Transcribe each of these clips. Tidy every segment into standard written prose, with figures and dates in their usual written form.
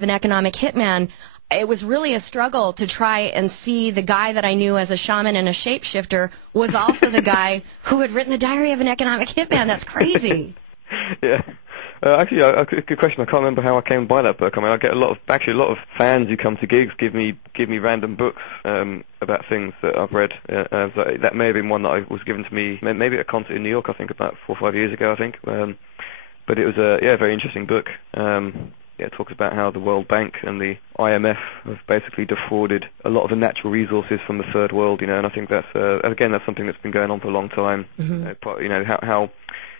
an economic hitman, it was really a struggle to try and see the guy that I knew as a shaman and a shapeshifter was also the guy who had written the Diary of an Economic Hitman. That's crazy. Yeah. Actually, good question. I can't remember how I came by that book. I mean, I get a lot of fans who come to gigs give me random books about things that I've read. So that may have been one that was given to me maybe at a concert in New York. I think about 4 or 5 years ago. I think, but it was a very interesting book. It talks about how the World Bank and the IMF have basically defrauded a lot of the natural resources from the third world. And I think that's that's something that's been going on for a long time. Mm-hmm.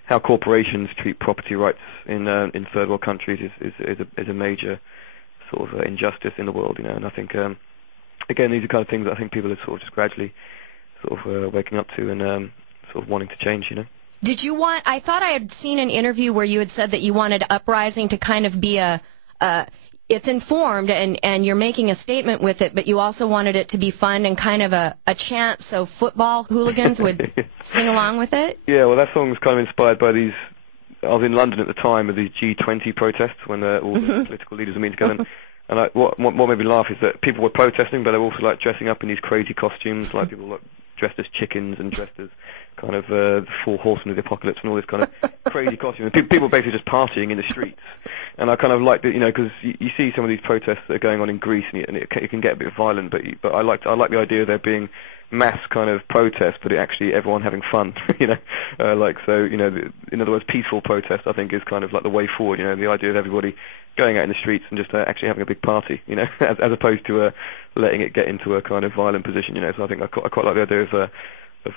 How corporations treat property rights in third world countries is a major sort of injustice in the world, and I think again these are kind of things that I think people are sort of just gradually sort of waking up to and sort of wanting to change. Did you want? I thought I had seen an interview where you had said that you wanted Uprising to kind of be it's informed and you're making a statement with it, but you also wanted it to be fun and kind of a chant so football hooligans would sing along with it? Yeah, well, that song was kind of inspired by these. I was in London at the time of these G20 protests when all the political leaders were meeting together. And what made me laugh is that people were protesting, but they were also like dressing up in these crazy costumes, like people like dressed as chickens and dressed as kind of the four horsemen of the apocalypse and all this kind of crazy costumes. And people basically just partying in the streets. And I kind of liked it, because you see some of these protests that are going on in Greece, and it can get a bit violent. But I like the idea of there being mass kind of protests, but actually everyone having fun. In other words, peaceful protest I think is kind of like the way forward. The idea of everybody going out in the streets and just actually having a big party. As opposed to letting it get into a kind of violent position. So I think I quite like the idea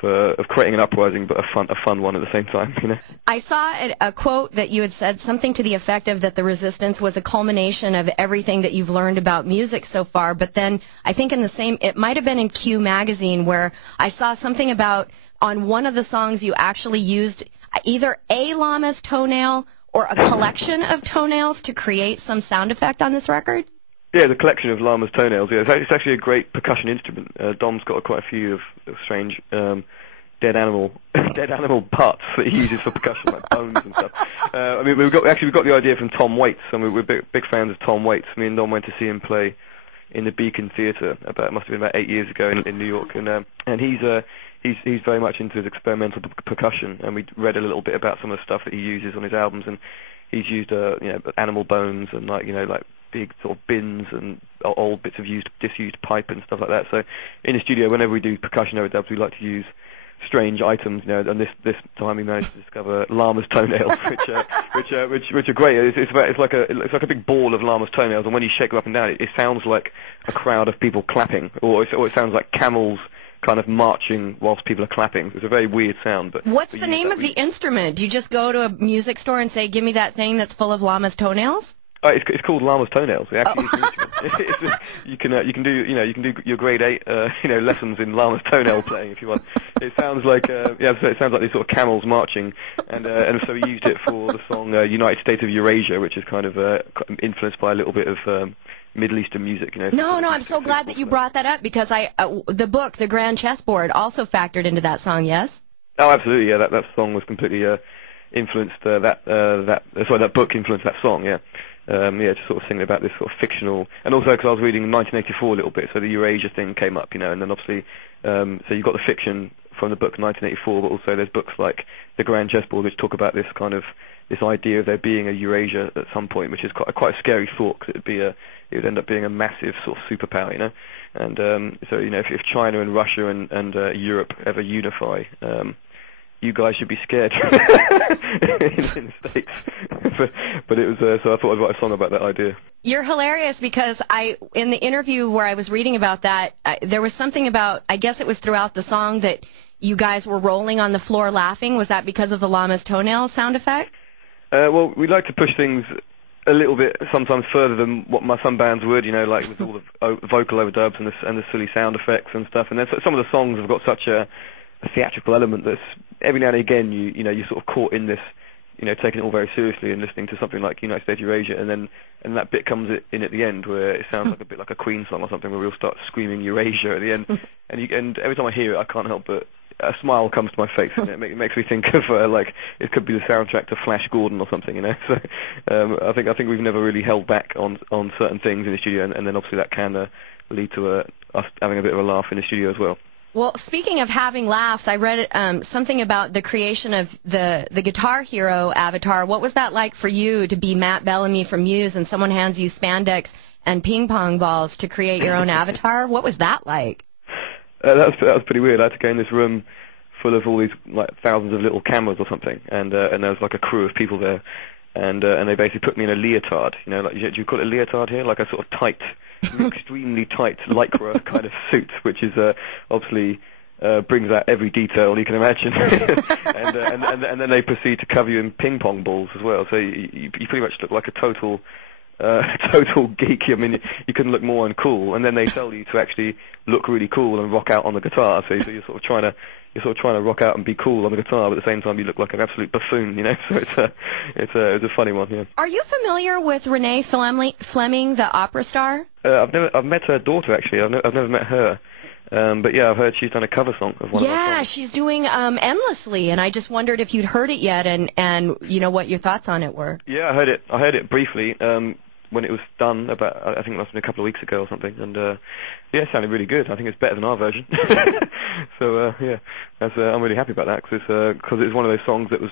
of creating an uprising, but a fun one at the same time. I saw a quote that you had said something to the effect of that the resistance was a culmination of everything that you've learned about music so far. But then I think it might have been in Q magazine where I saw something about on one of the songs you actually used either a llama's toenail or a collection of toenails to create some sound effect on this record. Yeah, the collection of llama's toenails. Yeah, it's actually a great percussion instrument. Dom's got quite a few of strange dead animal parts that he uses for percussion, like bones and stuff. We've got the idea from Tom Waits. We're big fans of Tom Waits. Me and Dom went to see him play in the Beacon Theatre must have been about 8 years ago in New York, and he's very much into his experimental percussion. And we read a little bit about some of the stuff that he uses on his albums, and he's used animal bones and like big sort of bins and old bits of disused pipe and stuff like that. So in the studio, whenever we do percussion overdubs, we like to use strange items, and this time we managed to discover llama's toenails, which are great. It's like a big ball of llama's toenails, and when you shake them up and down, it sounds like a crowd of people clapping, or it sounds like camels kind of marching whilst people are clapping. It's a very weird sound. But what's the name of the instrument? Do you just go to a music store and say, "Give me that thing that's full of llama's toenails"? It's called llama's toenails. It actually is an instrument. You can do your grade 8 lessons in llama's toenail playing if you want. It sounds like so it sounds like these sort of camels marching, and so we used it for the song United States of Eurasia, which is kind of influenced by a little bit of Middle Eastern music. No, I'm so glad that you brought that up because the book, The Grand Chessboard, also factored into that song. Yes. Oh, absolutely. Yeah, that song was completely influenced that book influenced that song. Yeah. Just sort of thinking about this sort of fictional, and also because I was reading 1984 a little bit, so the Eurasia thing came up, and then obviously, so you've got the fiction from the book 1984, but also there's books like The Grand Chessboard, which talk about this idea of there being a Eurasia at some point, which is quite a scary thought, because it would end up being a massive sort of superpower, and so if China and Russia and Europe ever unify, you guys should be scared in the States. but it was so I thought I'd write a song about that idea. You're hilarious because in the interview where I was reading about that, there was something about, I guess it was throughout the song, that you guys were rolling on the floor laughing. Was that because of the llama's toenail sound effect? Well, we like to push things a little bit, sometimes further than what some bands would, like with all the vocal overdubs and the silly sound effects and stuff. And then some of the songs have got such a theatrical element that's every now and again you're sort of caught in this, taking it all very seriously and listening to something like United States of Eurasia, and that bit comes in at the end where it sounds like a bit like a Queen song or something, where we'll start screaming Eurasia at the end, and every time I hear it, I can't help but a smile comes to my face, and it makes me think of like it could be the soundtrack to Flash Gordon or something, you know. So I think we've never really held back on certain things in the studio, and then obviously that can lead to us having a bit of a laugh in the studio as well. Well, speaking of having laughs, I read something about the creation of the Guitar Hero avatar. What was that like for you to be Matt Bellamy from Muse, and someone hands you spandex and ping pong balls to create your own avatar? What was that like? That was pretty weird. I had to go in this room full of all these like thousands of little cameras or something, and there was like a crew of people there, and they basically put me in a leotard. You know, like do you call it a leotard here? Like a sort of tight, extremely tight lycra kind of suit, which is obviously brings out every detail you can imagine, and then they proceed to cover you in ping pong balls as well. So you pretty much look like a total geek. I mean, you couldn't look more uncool. And then they tell you to actually look really cool and rock out on the guitar. So you're sort of trying to rock out and be cool on the guitar, but at the same time you look like an absolute buffoon, you know. So it's a funny one. Yeah. Are you familiar with Renee Fleming, the opera star? I've met her daughter actually. I've never met her. But yeah, I've heard she's done a cover song of one of my songs. She's doing Endlessly, and I just wondered if you'd heard it yet, and you know what your thoughts on it were. Yeah, I heard it briefly when it was done about, I think it must have been a couple of weeks ago or something, and yeah, it sounded really good. I think it's better than our version. So yeah, I'm really happy about that because it's one of those songs that was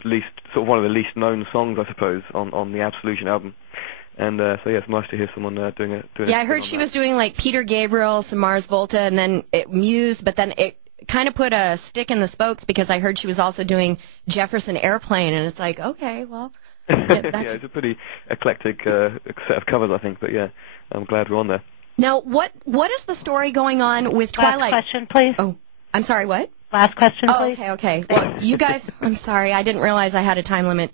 one of the least known songs, I suppose, on the Absolution album. And so yeah, it's nice to hear someone doing it. Yeah, I heard she was doing like Peter Gabriel, some Mars Volta, and then Muse, but then it kind of put a stick in the spokes because I heard she was also doing Jefferson Airplane, and it's like, okay, well. Yeah, it's a pretty eclectic set of covers, I think, but yeah, I'm glad we're on there. Now, what is the story going on with Twilight? Last question, please. Oh, I'm sorry, what? Last question, please. Okay. Well, you guys, I'm sorry, I didn't realize I had a time limit.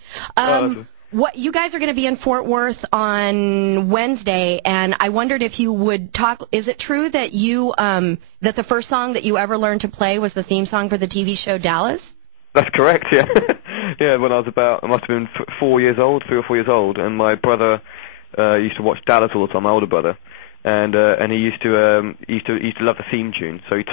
What you guys are going to be in Fort Worth on Wednesday, and I wondered if you would talk. Is it true that you that the first song that you ever learned to play was the theme song for the TV show Dallas? That's correct. Yeah, yeah. When I was I must have been 3 or 4 years old, and my brother used to watch Dallas all the time. My older brother, and he used to love the theme tune. So he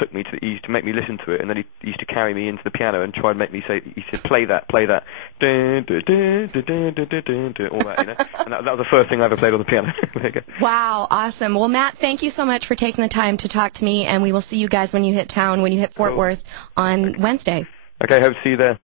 used to make me listen to it, and then he used to carry me into the piano and try and make me say. He said, "Play that, dun, dun, dun, dun, dun, dun, dun, dun," all that, you know. And that was the first thing I ever played on the piano. There you go. Wow, awesome. Well, Matt, thank you so much for taking the time to talk to me, and we will see you guys when you hit town, when you hit Fort Worth on Wednesday. Okay, hope to see you there.